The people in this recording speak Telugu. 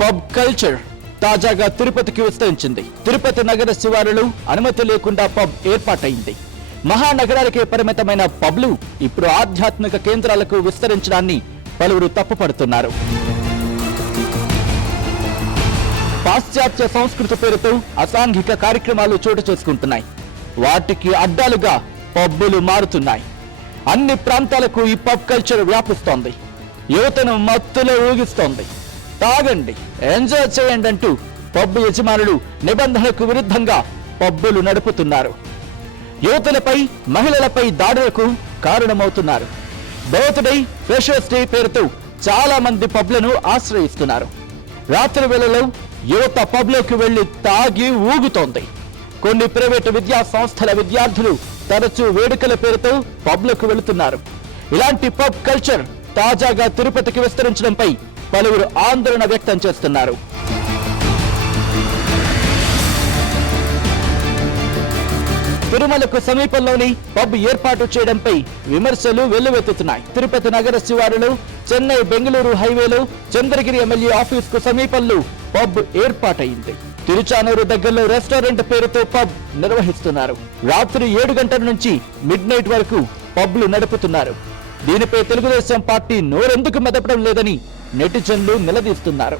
పబ్ కల్చర్ తాజాగా తిరుపతికి విస్తరించింది. తిరుపతి నగర శివారులు అనుమతి లేకుండా పబ్ ఏర్పాటైంది. మహానగరాలకే పరిమితమైన పబ్లు ఇప్పుడు ఆధ్యాత్మిక కేంద్రాలకు విస్తరించడాన్ని పలువురు తప్పుపడుతున్నారు. పాశ్చాత్య సంస్కృతి పేరుతో అసాంఘిక కార్యక్రమాలు చోటు చేసుకుంటున్నాయి. వాటికి అడ్డాలుగా పబ్బులు మారుతున్నాయి. అన్ని ప్రాంతాలకు ఈ పబ్ కల్చర్ వ్యాపిస్తోంది. యువతను మత్తులో ఊగిస్తోంది. తాగండి, ఎంజాయ్ చేయండి అంటూ పబ్బు యజమానులు నిబంధనలకు విరుద్ధంగా పబ్బులు నడుపుతున్నారు. యువతులపై, మహిళలపై దాడులకు కారణమవుతున్నారు. బర్త్డే, ఫ్రెషర్స్ డే పేరుతో చాలా మంది పబ్లను ఆశ్రయిస్తున్నారు. రాత్రి వేళలో యువత పబ్లోకి వెళ్లి తాగి ఊగుతోంది. కొన్ని ప్రైవేటు విద్యా సంస్థల విద్యార్థులు తరచూ వేడుకల పేరుతో పబ్లకు వెళుతున్నారు. ఇలాంటి పబ్ కల్చర్ తాజాగా తిరుపతికి విస్తరించడంపై పలువురు ఆందోళన వ్యక్తం చేస్తున్నారు. తిరుమలకు సమీపంలోని పబ్ ఏర్పాటు చేయడంపై విమర్శలు వెల్లువెత్తుతున్నాయి. తిరుపతి నగర శివారులో చెన్నై బెంగళూరు హైవేలో చంద్రగిరి ఎమ్మెల్యే ఆఫీస్ కు సమీపంలో పబ్ ఏర్పాటైంది. తిరుచానూరు దగ్గరలో రెస్టారెంట్ పేరుతో పబ్ నిర్వహిస్తున్నారు. రాత్రి 7 గంటల నుంచి మిడ్ నైట్ వరకు పబ్లు నడుపుతున్నారు. దీనిపై తెలుగుదేశం పార్టీ నోరెందుకు మెదపడం లేదని నెటిజన్లు నిలదీస్తున్నారు.